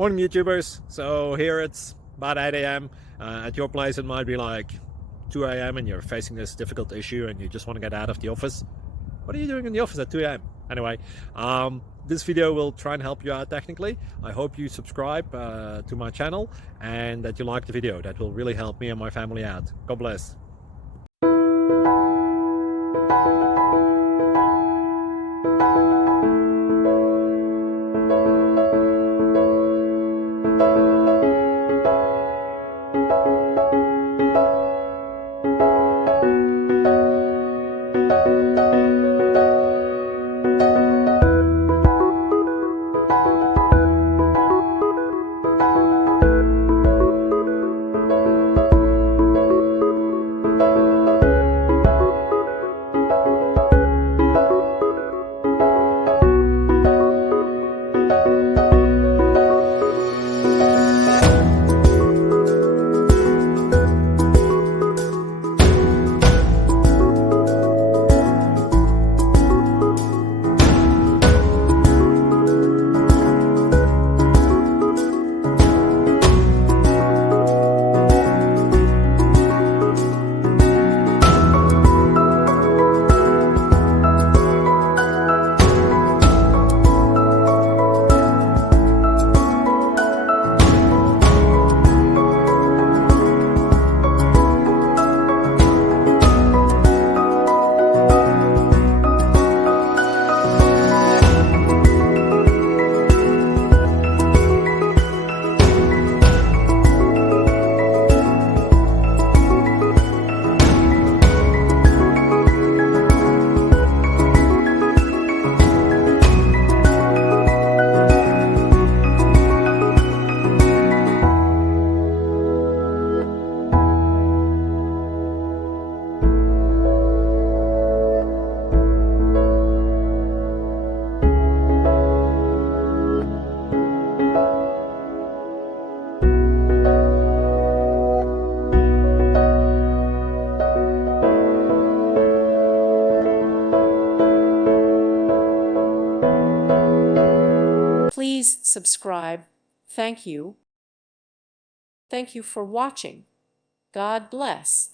Morning YouTubers. So here it's about 8 a.m. At your place it might be like 2 a.m. and you're facing this difficult issue and you just want to get out of the office. What are you doing in the office at 2 a.m.? Anyway, this video will try and help you out technically. I hope you subscribe to my channel and that you like the video. That will really help me and my family out. God bless. Please subscribe. Thank you. Thank you for watching. God bless.